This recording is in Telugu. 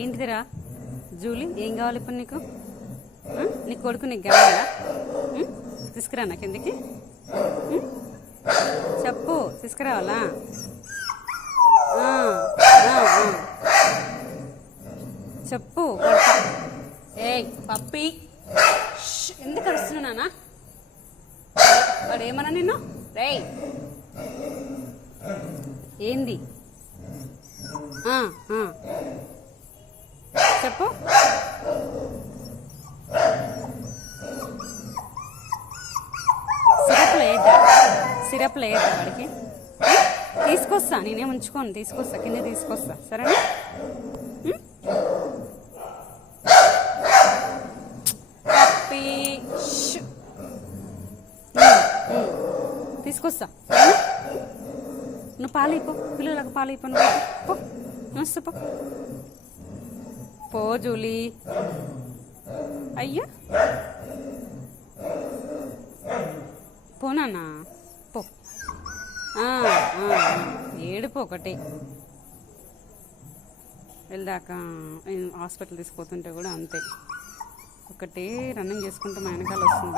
ఏంటిదిరా జూలీ, ఏం కావాలి ఇప్పుడు నీకు? నీ కొడుకు నీకు కావాలా? తీసుకురా నా కిందికి. చెప్పు, తీసుకురావాలా? చెప్పు. ఏయ్ పప్పి, ఎందుకు అరుస్తున్నానా? వాడు ఏమన్నా నిన్ను? రేయ్ ఏంది? చెప్పు. సిరప్లో వేద్దా వాడికి? తీసుకొస్తా, నేనేం ఉంచుకోను, తీసుకొస్తా, కింద తీసుకొస్తా, సరేనా? పప్పి తీసుకొస్తా. నువ్వు పాలైపో, పిల్లలకు పాలైపోను. పో, నమస్తే, పో పో జూలీ. అయ్యా పోనా? పో. ఏడుపు ఒకటి. వెళ్దాక హాస్పిటల్ తీసుకుపోతుంటే కూడా అంతే, ఒకటి రన్నింగ్ చేసుకుంటూ మా వెనకాల వస్తుంది.